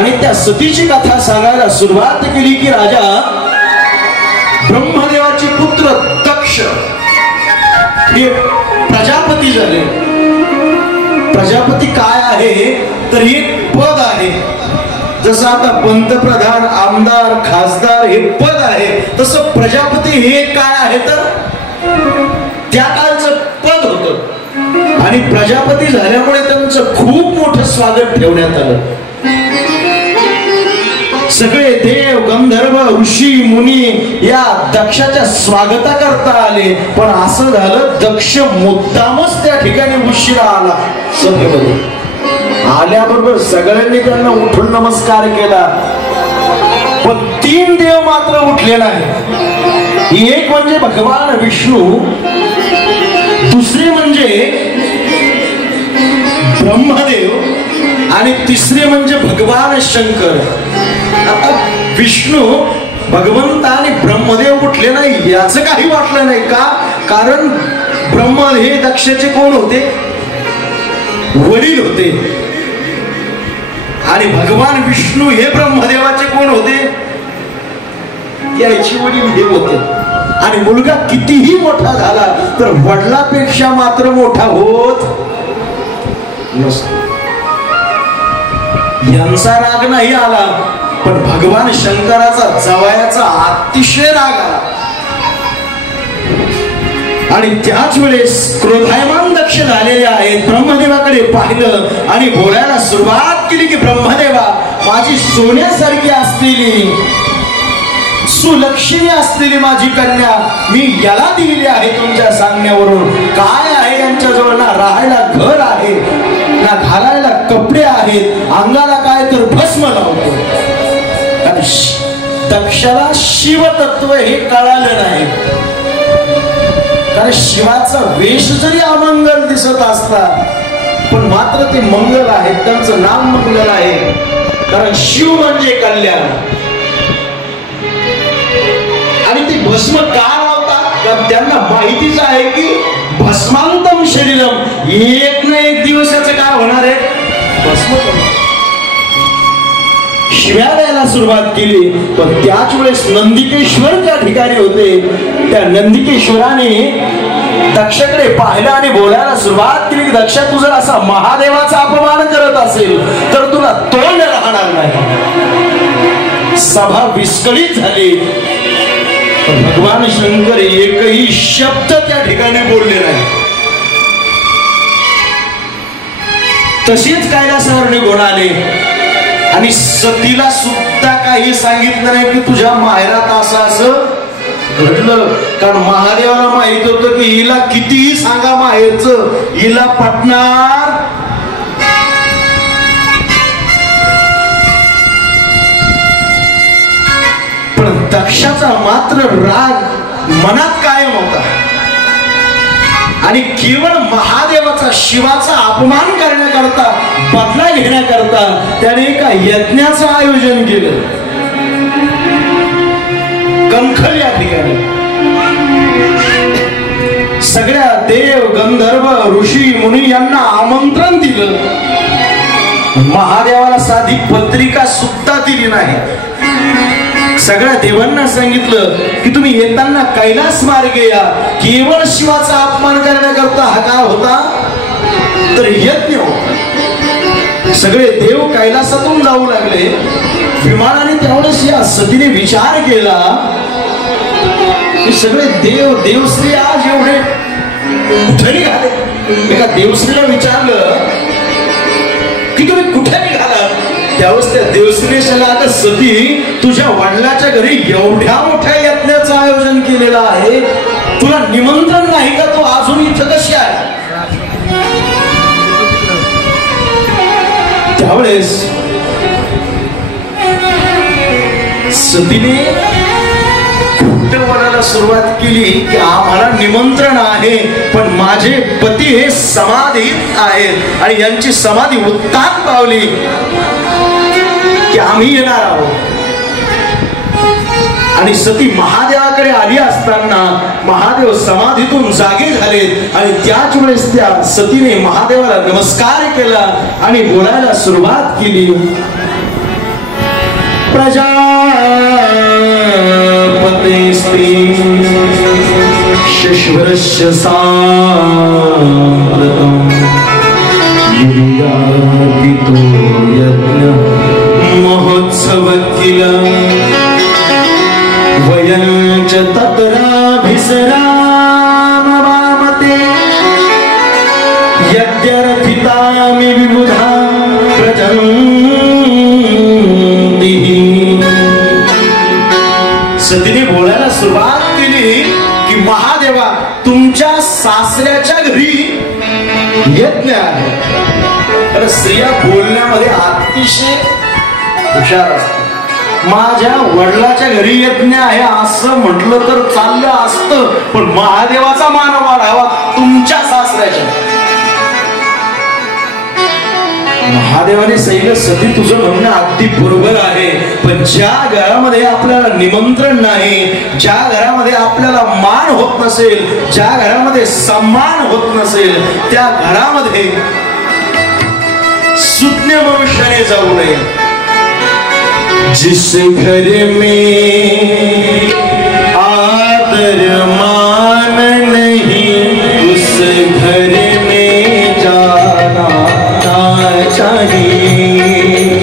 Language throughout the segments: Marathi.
आणि त्या सतीची कथा सांगायला सुरुवात केली की राजा ब्रह्मदेवाचे पुत्र दक्ष हे प्रजापती झाले। प्रजापती काय आहे तर हे पद आहे, जसं आता पंतप्रधान, आमदार, खासदार हे पद आहे, तसं प्रजापती हे काय आहे तर त्या काळचं पद होतं। आणि प्रजापती झाल्यामुळे त्यांचं खूप मोठं स्वागत ठेवण्यात आलं। सगळे देव, गंधर्व, ऋषी, मुनी या दक्षाच्या स्वागता करता आले, पण असं झालं दक्ष मुद्दामच त्या ठिकाणी उशिरा आला। सभेमध्ये आल्याबरोबर सगळ्यांनी त्यांना उठून नमस्कार केला, पण 3 देव मात्र उठले नाही। एक म्हणजे भगवान विष्णू, दुसरे म्हणजे ब्रह्मदेव आणि तिसरे म्हणजे भगवान शंकर। आता विष्णू भगवंत आणि ब्रह्मदेव उठले नाही याचं काही वाटलं नाही का, कारण ब्रह्म हे दक्षाचे कोण होते, वडील होते, आणि भगवान विष्णू हे ब्रह्मदेवाचे कोण होते, त्याचे वडील हे होते। आणि मुलगा कितीही मोठा झाला तर वडिलापेक्षा मात्र मोठा होत नसतो। यांचा राग नाही आला, पण भगवान शंकराचा जवयाचा अतिशय राग आला। आणि त्याच वेळेस क्रोधायमान दक्ष झालेले आहेत, ब्रह्मदेवाकडे पाहिलं आणि बोलायला सुरुवात केली की ब्रह्मदेवा, माझी सोन्यासारखी असलेली, सुलक्षणी असलेली माझी कन्या मी याला दिलेली आहे तुमच्या सांगण्यावरून। काय आहे यांच्याजवळ, ना राहायला घर आहे, ना घालायला कपडे आहेत, अंगाला काय तर भस्म लावतो। दक्षाला शिवतत्व हे कळालं नाही, कारण शिवाचा वेश जरी अमंगल दिसत असला पण मात्र ते मंगल आहे, त्यांचं नाम मंगल आहे, कारण शिव म्हणजे कल्याण। आणि ते भस्म का लावतात, कारण त्यांना माहितीच आहे की भस्मांतम शरीरम, एक ना एक दिवस याचं काय होणार आहे, भस्म। शिव्या द्यायला सुरुवात केली, पण त्याच वेळेस नंदिकेश्वर त्या ठिकाणी होते। त्या नंदिकेश्वराने दक्षाकडे पाहिलं आणि बोलायला सुरुवात केली की दक्षा, तू जर असा महादेवाचा अपमान करत असेल तर तुला तोंड राहणार नाही। सभा विस्कळीत झाली, पण भगवान शंकर एकही शब्द त्या ठिकाणी बोलले नाही। तसेच कैलासावर निघून आले आणि सतीला सुद्धा काही सांगितलं नाही की तुझ्या माहेरात असं घडलं, कारण महादेवाला माहित होतं की हिला कितीही सांगा माहेरचं, हिला पटणार। पण दक्षाचा मात्र राग मनात कायम होता आणि केवळ महादेवाचा, शिवाचा अपमान करण्याकरता, बदला घेण्याकरता त्याने एका यज्ञाचं आयोजन केलं कणखल या ठिकाणी। सगळ्या देव, गंधर्व, ऋषी, मुनी यांना आमंत्रण दिलं, महादेवाला साधी पत्रिका सुद्धा दिली नाही। सगळ्या देवांना सांगितलं की तुम्ही येताना कैलास मार्गे या, केवळ शिवाचा अपमान करण्याकरता हा काय होता तर यज्ञ होता। सगळे देव कैलासातून जाऊ लागले विमानाने। त्यावेळेस या सतीने विचार केला की सगळे देव, देवश्री आज एवढे कुठे निघाले। एका देवश्रीला विचारलं की तुम्ही कुठे निघाला, त्यावेळेस त्या देवश्रीने सांगितलं, सती तुझ्या वडिलाच्या घरी एवढ्या मोठ्या यज्ञाचं आयोजन केलेलं आहे, तुला निमंत्रण नाही का, तू अजून इथं कशी आहे। त्यावेळेस सतीने खोटं बोलायला सुरुवात केली की आम्हाला निमंत्रण आहे, पण माझे पती हे समाधीत आहेत आणि यांची समाधी उत्तान पावली की आम्ही येणार आहोत। आणि सती महादेवाकडे आली असताना महादेव समाधीतून जागे झाले आणि त्याच वेळेस त्या सतीने महादेवाला नमस्कार केला आणि बोलायला सुरुवात केली प्रजापतेस्ते शश्वरस्य साम्प्रतम् युगापितो यज्ञ महोत्सव किल वयं च तत्राभिसरामवामते यद्यर्थितामि विबुधा प्रचरन्तिः। सतीने बोलायला सुरुवात केली की महादेवा तुमच्या सासऱ्याच्या घरी यज्ञ आहे. तर स्त्रिया बोलण्यामध्ये अतिशय हुशार असतात. माझ्या वडिलाच्या घरी यज्ञ आहे असं म्हटलं तर चाललं असतं, पण महादेवाचा मान वाढावा तुमच्या सासऱ्याच्या. महादेवाने सांगितलं सती तुझं म्हणणं अगदी बरोबर आहे, पण ज्या घरामध्ये आपल्याला निमंत्रण नाही, ज्या घरामध्ये आपल्याला मान होत नसेल, ज्या घरामध्ये सम्मान होत नसेल, त्या घरामध्ये सुज्ञ मनुष्याने जाऊ नये. जिस घर में आदर मान नहीं उस घर में जाना चाहिए.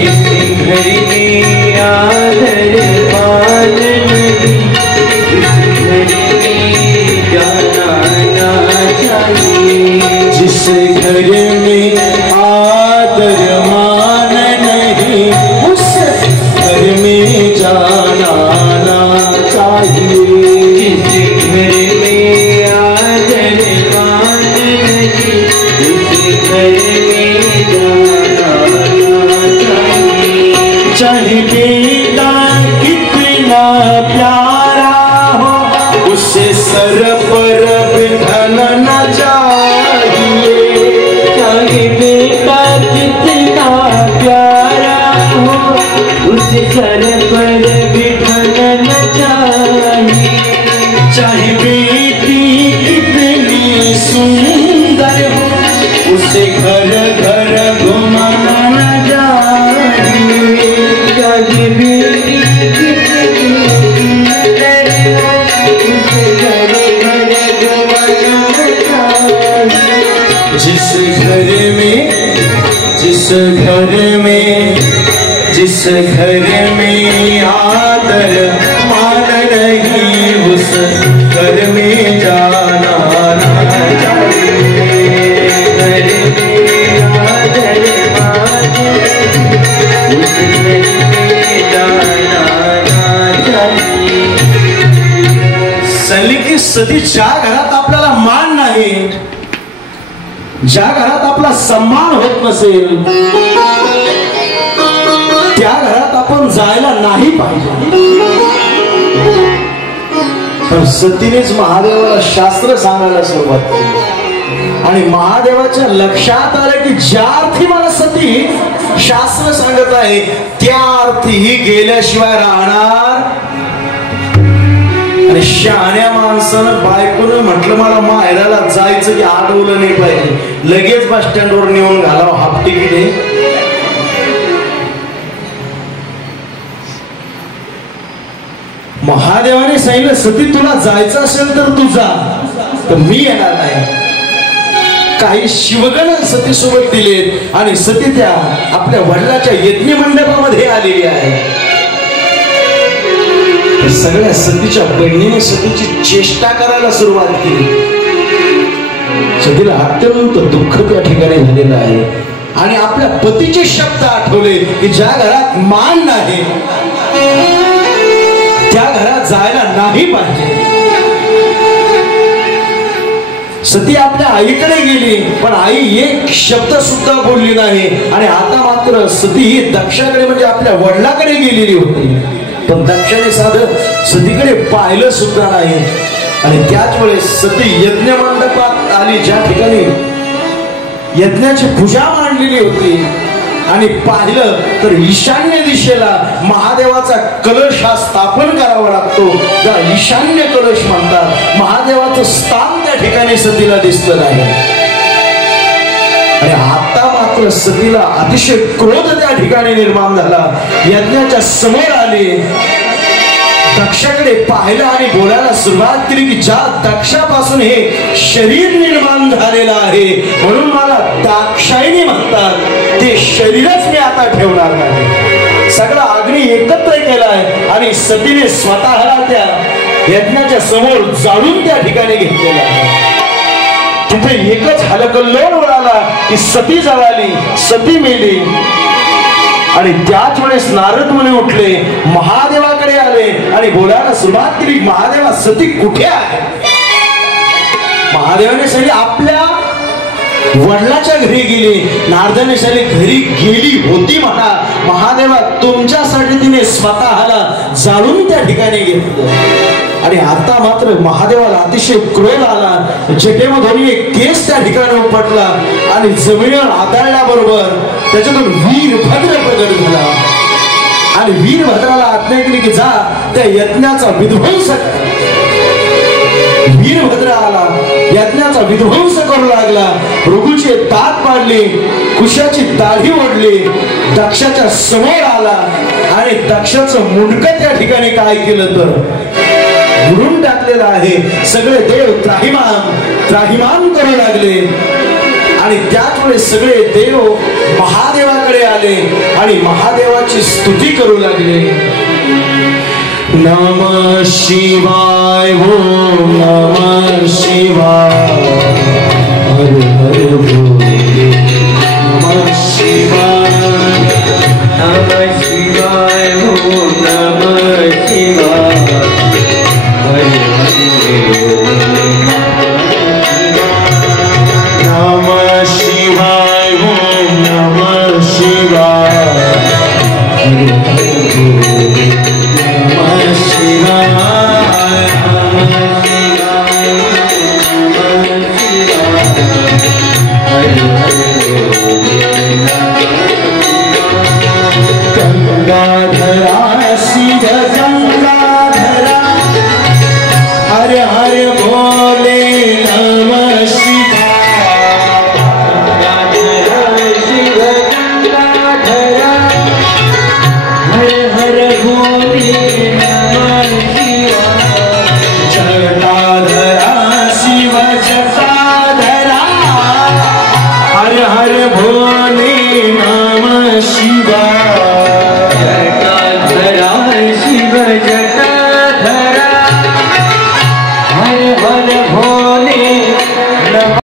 जिस घर में आदर मान नहीं उस घर में जाना चाहिए. जिस घर में आदर मान नहीं उस घर में जाना चाहिए. जिस घर में आदर मान नहीं उस घर में जाना चाहिए. चाहे बेटा कितना प्यारा हो उसे सर पर बिठाना न चाहिए. चाहे बेटा कितना प्यारा हो उसे सर पर बिठाना न चाहिए. चाहे बेटी कितनी सुंदर हो उसे घर घर घुमाना न चाहिए. चाहे बेटी कितनी सुंदर हो उसे घर घर घुमाना न चाहिए. जिस घर में जिस घर में आदर मान नहीं उस घर में जाना चाहिए. घर में आदर मान उस घर में जाना चाहिए. सल्ली की सती ज्या घरात आपल्याला मान नाही, ज्या घरात आपला सम्मान होत नसेल, त्या घरात आपण जायला नाही पाहिजे. तर सतीनेच महादेवाला शास्त्र सांगायला सुरुवात केली आणि महादेवाच्या लक्षात आलं की ज्या अर्थी मला सती शास्त्र सांगत आहे त्या अर्थी ही गेल्याशिवाय राहणार. आणि शहाण्या माणसानं बायकोनं म्हटलं मला माहेराला जायचं की आठवलं नाही पाहिजे, लगेच बस स्टँडवर नेऊन घालावं हाफ तिकीट आहे. महादेवाने सांगितलं सती तुला जायचं असेल तर तू जा, तर मी येणार नाही. काही शिवगण सती सोबत दिलेत आणि सती त्या आपल्या वडिलाच्या यज्ञ मंडपामध्ये आलेली आहे. सगळ्या सतीच्या बहिणीने सतीची चेष्टा करायला सुरुवात केली. सतीला अत्यंत दुःख त्या ठिकाणी झालेलं आहे आणि आपल्या पतीचे शब्द आठवले की ज्या घरात मान नाही त्या घरात जायला नाही पाहिजे. सती आपल्या आईकडे गेली पण आई एक शब्द सुद्धा बोलली नाही आणि आता मात्र सती ही दक्षाकडे म्हणजे आपल्या वडिलाकडे गेलेली होती. पण दक्षाने साधं सतीकडे पाहिलं सुद्धा नाही आणि त्याच वेळेस सती यज्ञ मंडपात आली ज्या ठिकाणी यज्ञाची पूजा मांडलेली होती आणि पाहिलं तर ईशान्य दिशेला महादेवाचा कलश हा स्थापन करावा लागतो, ज्याला ईशान्य कलश म्हणतात. महादेवाचं स्थान त्या ठिकाणी सतीला दिसलं नाही आणि आता मात्र सतीला अतिशय क्रोध त्या ठिकाणी निर्माण झाला. यज्ञाच्या समोर आली, दक्षाकडे पाहिलं आणि बोलायला सुरुवात केली की ज्या दक्षापासून हे शरीर निर्माण झालेलं आहे म्हणून मला दाक्षायणी म्हणतात, ते शरीरच मी आता ठेवणार नाही. सगळा अग्नी एकत्र केलाय आणि सतीने स्वतःला त्या यज्ञाच्या समोर जाळून त्या ठिकाणी घेतलेला आहे. तिथे एकच हलकल्लोळ उडाला की सती जळाली, सती मेली. आणि त्याच वेळेस नारद मुनी उठले, महादेवाकडे आले आणि बोलायला सुरुवात केली, महादेवा सती कुठे आहे? महादेवाने सांगितले आपल्या वडिलाच्या घरी गेली. नारदाने सांगितले घरी गेली होती म्हणा, महादेवा तुमच्यासाठी तिने स्वतःला जाळून त्या ठिकाणी घेतलं. आणि आता मात्र महादेवाला अतिशय क्रोध आला, जटेमधून एक केस त्या ठिकाणी उपटला आणि जमिनीवर आदळल्याबरोबर त्याच्यातून वीरभद्र प्रगट झाला. आणि वीरभद्राला आज्ञा केली की जा त्या यज्ञाचा विध्वंस. वीरभद्र आला, यज्ञाचा विध्वंस करू लागला. भृगूचे दात पाडले, कुशाची दाढी ओढली, दक्षाच्या समोर आला आणि दक्षाचं मुंडकं त्या ठिकाणी काय केलं तर उडून टाकलेलं आहे. सगळे देव त्राहिमाम करू लागले. आणि त्याच वेळेस सगळे देव महादेवाकडे आले आणि महादेवाची स्तुती करू लागले. नमः शिवाय, ओम नमः शिवाय, हर हर भोले, नमः शिवाय, नमः शिवाय, ओम नमः शिवाय, हर हर भोले, नमः शिवाय, ओम नमः शिवाय, हर हर भोले, नमः शिवाय, नमः शिवाय, नमः शिवाय, हर हर भोले, गंगाधरा शिव गंगाधरा, हर हर भोले, नमः शिवाय, गंगाधरा शिव गंगाधरा, हर हर भोले, नमः शिवाय, जटाधरा शिव जटाधरा, हर हर भोले, नमः शिवाय, जटाधरा शिव जटाधरा, हर हर भोले, नमः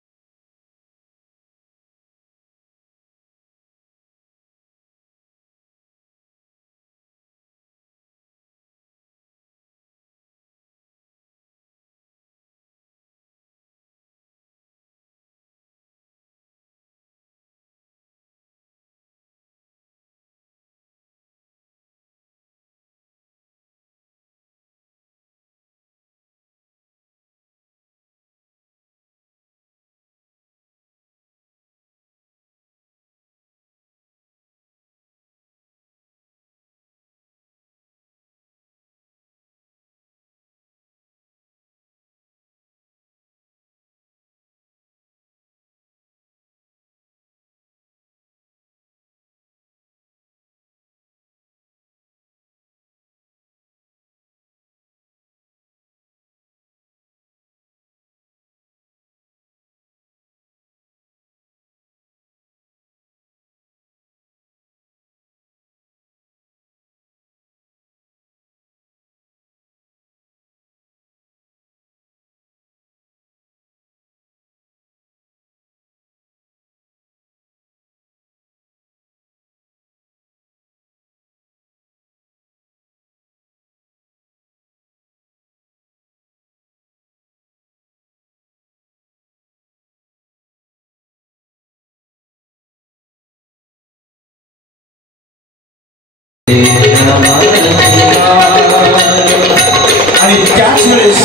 आणि त्याच वेळेस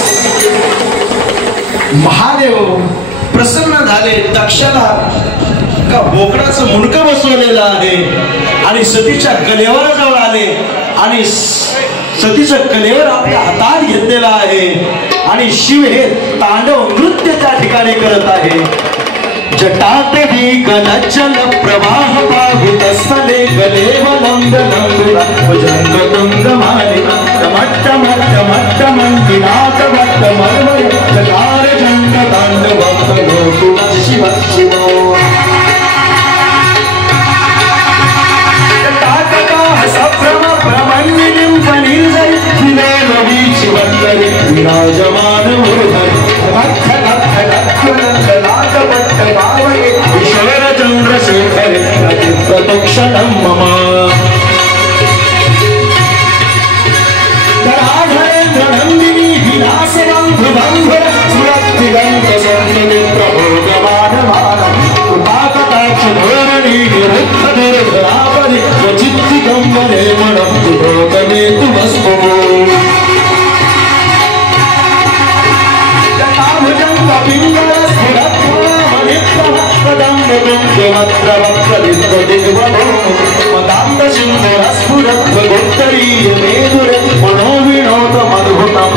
महादेव प्रसन्न झाले. दक्षाला का बोकडाचं मुंडकं बसवलेलं आहे आणि सतीच्या कलेवर जवळ आले आणि सतीचं कलेवर आपल्या हातात घेतलेलं आहे आणि शिव हे तांडव नृत्य त्या ठिकाणी करत आहे. जटात गलचल प्रवाह पाहुत स्थले गलेव नंद नंदुला भजंग गंगमा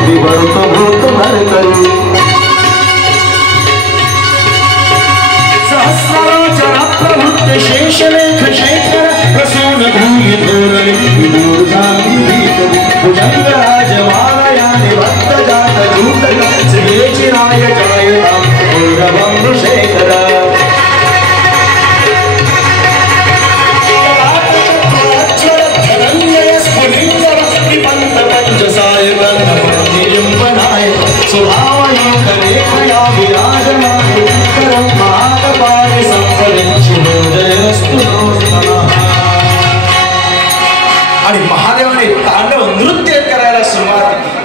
विवर्त भूत भरतरी सहस्राचर प्रभुत शेषलेख शेखर प्रसून धूलि धोरणी भुजंगराज मालयानि भक्त जात जूतक श्री चिराय जयता गौरवं शेखर आणि महादेवाने तांडव नृत्य करायला सुरुवात केली.